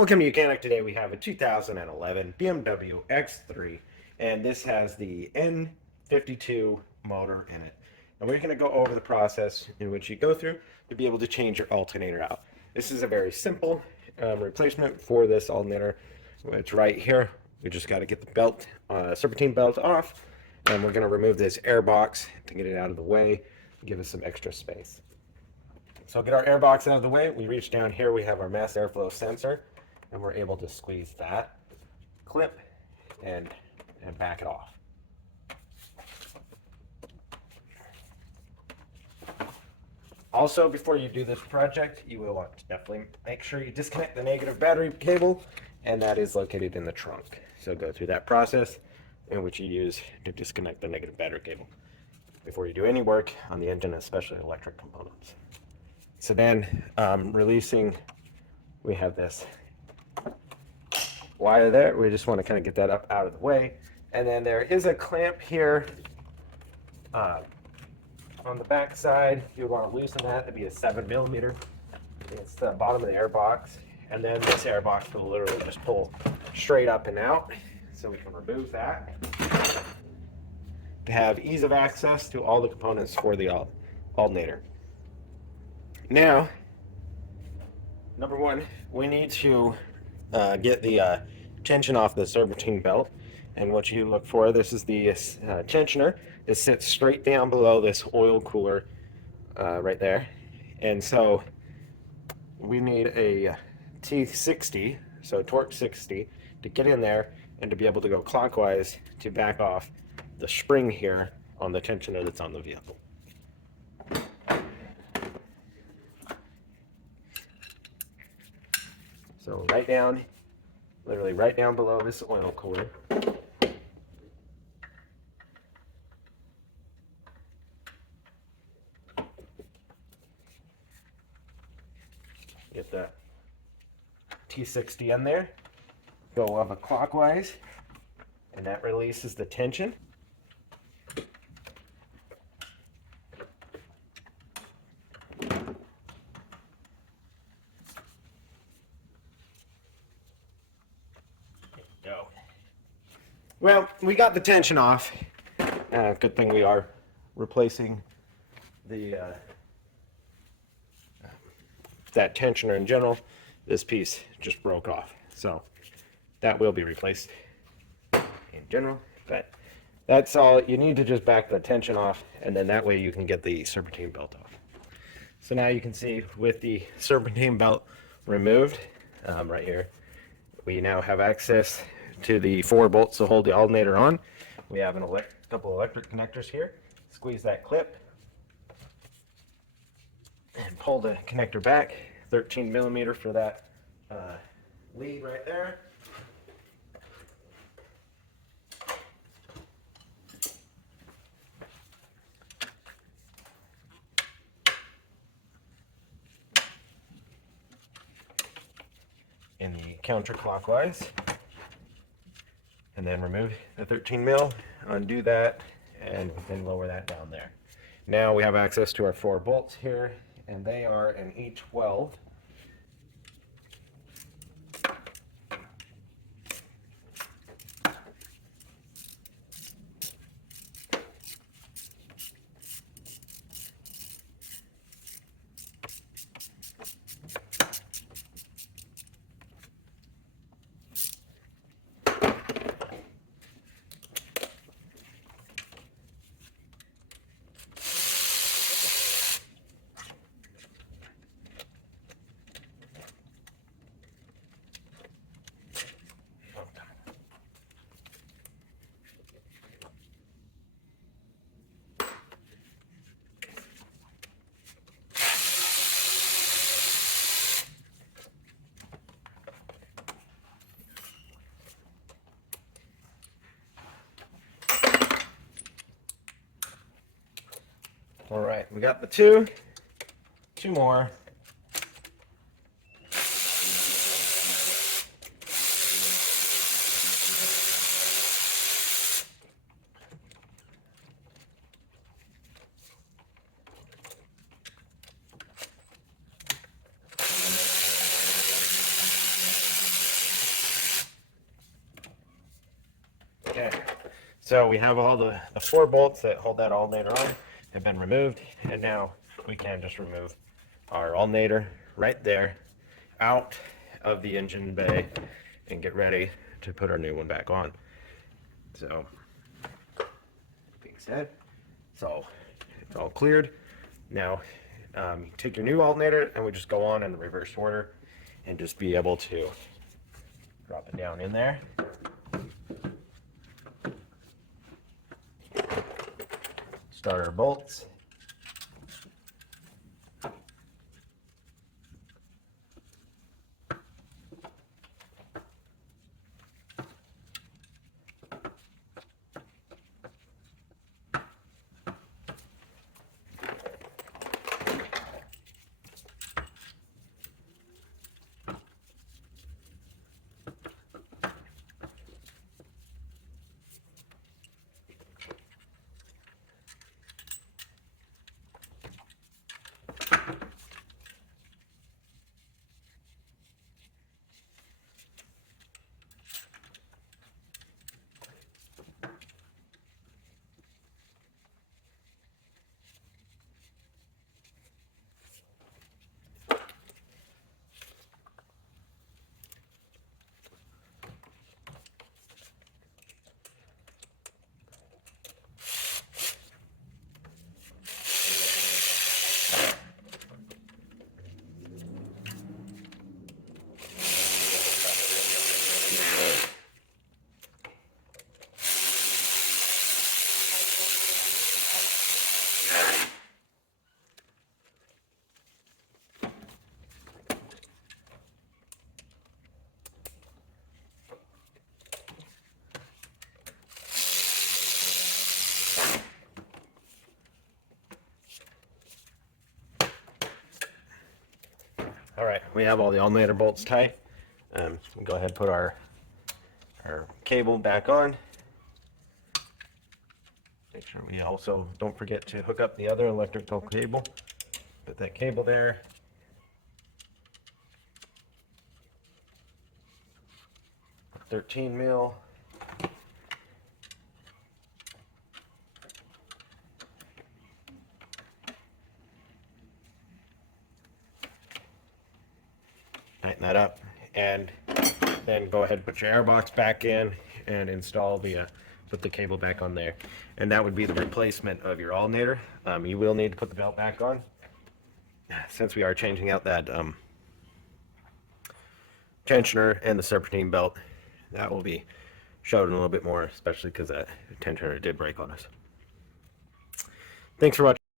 Welcome to Mechanic. Today we have a 2011 BMW X3, and this has the N52 motor in it. And we're going to go over the process in which you go through to be able to change your alternator out. This is a very simple replacement for this alternator. It's right here. We just got to get the belt, serpentine belt off, and we're going to remove this air box to get it out of the way and give us some extra space. So get our air box out of the way. We reach down here, we have our mass airflow sensor, and we're able to squeeze that clip and back it off. Also, before you do this project, you will want to definitely make sure you disconnect the negative battery cable, and that is located in the trunk. So go through that process in which you use to disconnect the negative battery cable before you do any work on the engine, especially electric components. So then releasing, we have this wire there. We just want to kind of get that up out of the way. And then there is a clamp here on the back side. You want to loosen that. It'd be a 7mm. It's the bottom of the air box. And then this air box will literally just pull straight up and out. So we can remove that to have ease of access to all the components for the alternator. Now, number one, we need to get the tension off the serpentine belt. And what you look for, this is the tensioner. It sits straight down below this oil cooler right there. And so we need a T60, so torque 60, to get in there and to be able to go clockwise to back off the spring here on the tensioner that's on the vehicle. So right down, literally right down below this oil cooler. Get the T60 in there, go up a clockwise, and that releases the tension. Go. Well, we got the tension off. Good thing we are replacing the that tensioner in general. This piece just broke off, so that will be replaced in general. But that's all. You need to just back the tension off, and then that way you can get the serpentine belt off. So now you can see with the serpentine belt removed, right here, we now have access to the 4 bolts to hold the alternator on. We have a couple electric connectors here. Squeeze that clip and pull the connector back. 13mm for that lead right there. In the counterclockwise, and then remove the 13mm, undo that, and then lower that down there. Now we have access to our 4 bolts here, and they are an E12. All right, we got the two more. So we have all the 4 bolts that hold that alternator on have been removed, and now we can just remove our alternator right there out of the engine bay and get ready to put our new one back on. So, being said, so it's all cleared. Now, you take your new alternator and we just go on in the reverse order and just be able to drop it down in there. Start our bolts. All right, we have all the alternator bolts tight. We'll go ahead and put our cable back on. Make sure we also don't forget to hook up the other electrical cable. Put that cable there. A 13 mil. Tighten that up, and then go ahead and put your airbox back in and install the put the cable back on there, and that would be the replacement of your alternator. You will need to put the belt back on since we are changing out that tensioner and the serpentine belt. That will be showed in a little bit more, especially because that tensioner did break on us. Thanks for watching.